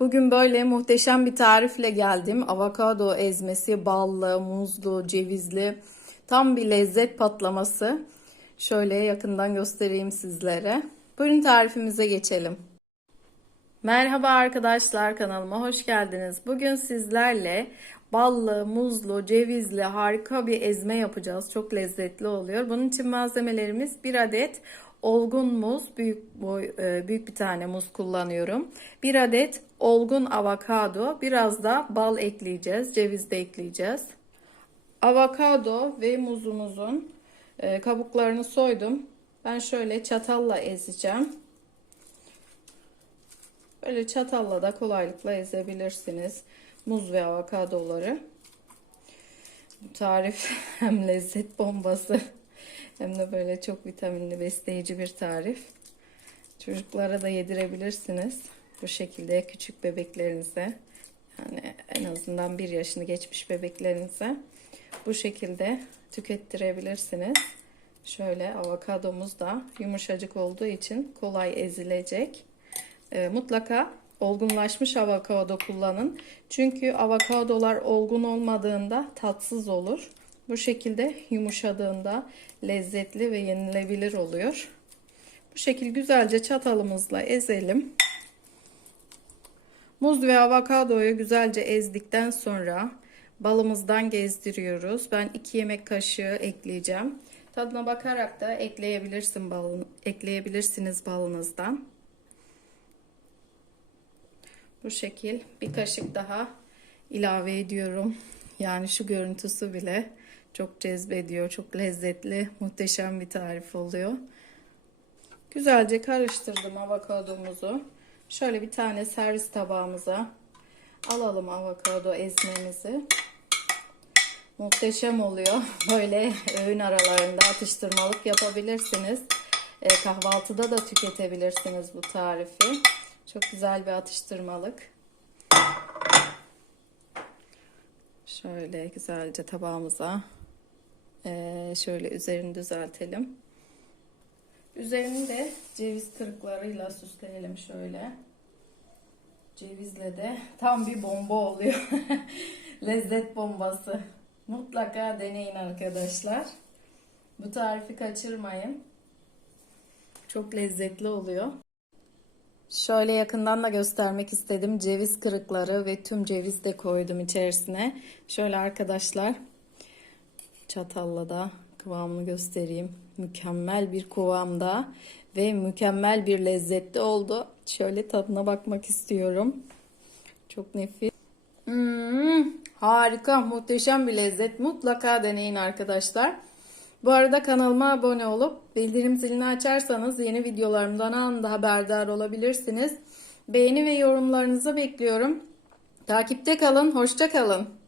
Bugün böyle muhteşem bir tarifle geldim. Avokado ezmesi, ballı, muzlu, cevizli. Tam bir lezzet patlaması. Şöyle yakından göstereyim sizlere. Buyurun tarifimize geçelim. Merhaba arkadaşlar kanalıma hoş geldiniz. Bugün sizlerle ballı, muzlu, cevizli harika bir ezme yapacağız. Çok lezzetli oluyor. Bunun için malzemelerimiz bir adet olgun muz, büyük boy, e, büyük bir tane muz kullanıyorum. Bir adet olgun avokado, biraz da bal ekleyeceğiz, ceviz de ekleyeceğiz. Avokado ve muzumuzun e, kabuklarını soydum. Ben şöyle çatalla ezeceğim. Böyle çatalla da kolaylıkla ezebilirsiniz. Muz ve avokadoları. Bu tarif hem lezzet bombası hem de böyle çok vitaminli besleyici bir tarif. Çocuklara da yedirebilirsiniz. Bu şekilde küçük bebeklerinize yani en azından bir yaşını geçmiş bebeklerinize bu şekilde tükettirebilirsiniz. Şöyle avokadomuz da yumuşacık olduğu için kolay ezilecek. E, mutlaka olgunlaşmış avokado kullanın. Çünkü avokadolar olgun olmadığında tatsız olur. Bu şekilde yumuşadığında lezzetli ve yenilebilir oluyor. Bu şekilde güzelce çatalımızla ezelim. Muz ve avokadoyu güzelce ezdikten sonra balımızdan gezdiriyoruz. Ben 2 yemek kaşığı ekleyeceğim. Tadına bakarak da ekleyebilirsin balın, ekleyebilirsiniz balınızdan. Bu şekil bir kaşık daha ilave ediyorum. Yani şu görüntüsü bile çok cezbediyor. Çok lezzetli, muhteşem bir tarif oluyor. Güzelce karıştırdım avokadomuzu. Şöyle bir tane servis tabağımıza alalım avokado ezmemizi. Muhteşem oluyor. Böyle öğün aralarında atıştırmalık yapabilirsiniz. E, kahvaltıda da tüketebilirsiniz bu tarifi. Çok güzel bir atıştırmalık. Şöyle güzelce tabağımıza e, şöyle üzerini düzeltelim. Üzerini de ceviz kırıklarıyla süsleyelim şöyle. Cevizle de tam bir bomba oluyor. Lezzet bombası. Mutlaka deneyin arkadaşlar. Bu tarifi kaçırmayın. Çok lezzetli oluyor. Şöyle yakından da göstermek istedim. Ceviz kırıkları ve tüm ceviz de koydum içerisine. Şöyle arkadaşlar çatalla da kıvamını göstereyim. Mükemmel bir kıvamda ve mükemmel bir lezzette oldu. Şöyle tadına bakmak istiyorum. Çok nefis. Hmm, harika, muhteşem bir lezzet. Mutlaka deneyin arkadaşlar. Bu arada kanalıma abone olup bildirim zilini açarsanız yeni videolarımdan anında haberdar olabilirsiniz. Beğeni ve yorumlarınızı bekliyorum. Takipte kalın, hoşça kalın.